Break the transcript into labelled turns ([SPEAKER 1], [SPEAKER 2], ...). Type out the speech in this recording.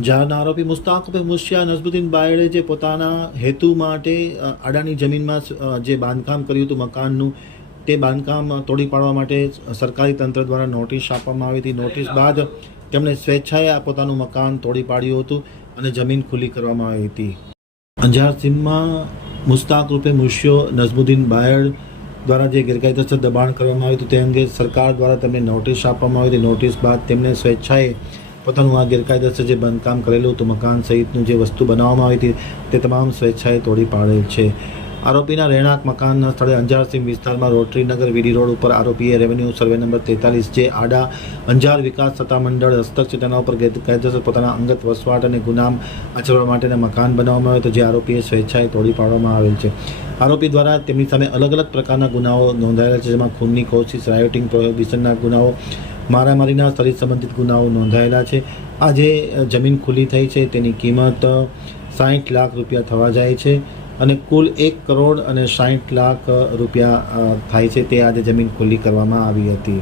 [SPEAKER 1] અંજારના આરોપી મુસ્તાક મુશિયા નઝબુદ્દીન બાયડે જે પોતાના હેતુ માટે અડાની જમીનમાં જે બાંધકામ કર્યું હતું મકાનનું, તે બાંધકામ તોડી પાડવા માટે સરકારી તંત્ર દ્વારા નોટિસ આપવામાં આવી હતી. નોટિસ બાદ તેમણે સ્વેચ્છાએ આ પોતાનું મકાન તોડી પાડ્યું હતું અને જમીન ખુલ્લી કરવામાં આવી હતી. અંજાર સીમમાં મુસ્તાક રૂપે મુશિયો નઝમુદ્દીન બાયડ દ્વારા જે ગેરકાયદેસર દબાણ કરવામાં આવ્યું હતું, તે અંગે સરકાર દ્વારા તેમને નોટિસ આપવામાં આવી હતી. નોટિસ બાદ તેમણે સ્વેચ્છાએ પોતાનું આ ગેરકાયદેસર જે બંધકામ કરેલું હતું, મકાન સહિતનું જે વસ્તુ બનાવવામાં આવી હતી, તે તમામ સ્વેચ્છાએ તોડી પાડેલ છે. આરોપીના રહેણાંક મકાનના સ્થળે અંજાર સીમ વિસ્તારમાં રોટરીનગર વીડી રોડ ઉપર આરોપીએ રેવન્યુ સર્વે નંબર તેતાલીસ જે આડા અંજાર વિકાસ સત્તામંડળ હસ્તક છે તેના ઉપર કાયદેસર પોતાના અંગત વસવાટ અને ગુનામ આચરવા માટેના મકાન બનાવવામાં આવ્યું હતું, જે આરોપીએ સ્વેચ્છાએ તોડી પાડવામાં આવેલ છે. આરોપી દ્વારા તેમની સામે અલગ અલગ પ્રકારના ગુનાઓ નોંધાયેલા છે, જેમાં ખૂનની કોશિશ રાયોટિંગ, પ્રોહિબિશનના ગુનાઓ, મારામારીના શરીર સંબંધિત ગુનાઓ નોંધાયેલા છે. આ જે જમીન ખુલ્લી થઈ છે, તેની કિંમત સાઠ લાખ રૂપિયા થવા જાય છે. અને કુલ એક કરોડ અને સાઠ લાખ રૂપિયા થાય છે તે આજે જમીન ખુલ્લી કરવામાં આવી હતી.